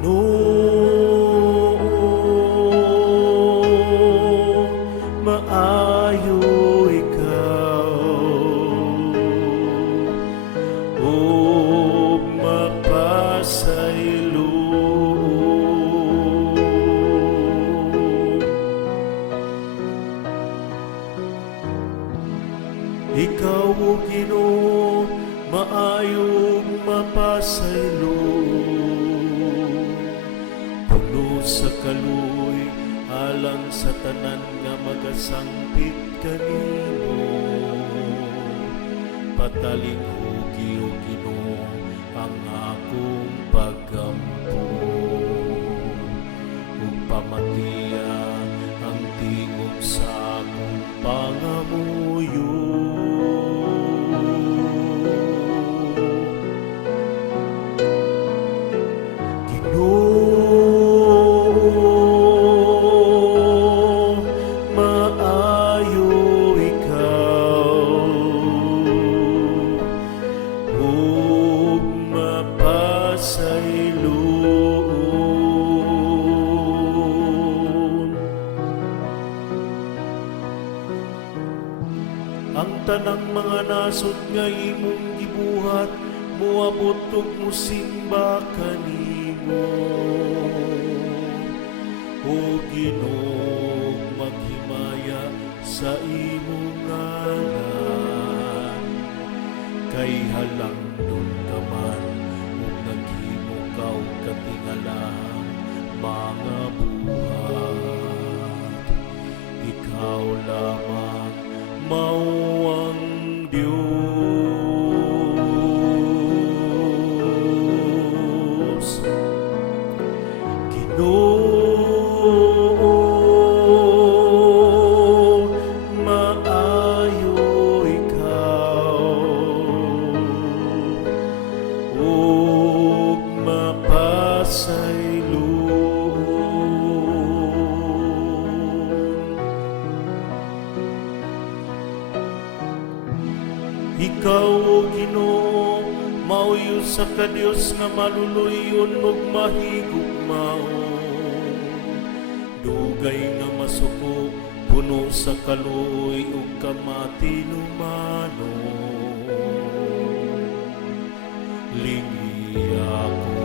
Ginoo, maayo ikaw, o mapasaylo. Ikaw, o Ginoo, maayo mapasaylo, puno sa kaluoy alang sa tanan nga magasangpit kanimo. Patalinghugi, o Ginoo, ang akong paggampo, ug pamatiya ang tingog sa akong pangamuyo. Ang tanang mga nasod nga imong gibuhat, moabot ug musimba kanimo. O Ginoo, maghimaya sa imong ngalan, kay halangdon ka man ug naghimo ka og katingalahang mga buhat. Ikaw lamang mao ang Diyos. Ginoo, maayo ikaw, ug mapasaylo. Ikaw, o Ginoo, mauyo sa ka-Dios nga maluluyon ug mahigugmao, dugay nga masuko, puno sa kaluoy ug kamatinumano. Lingi ako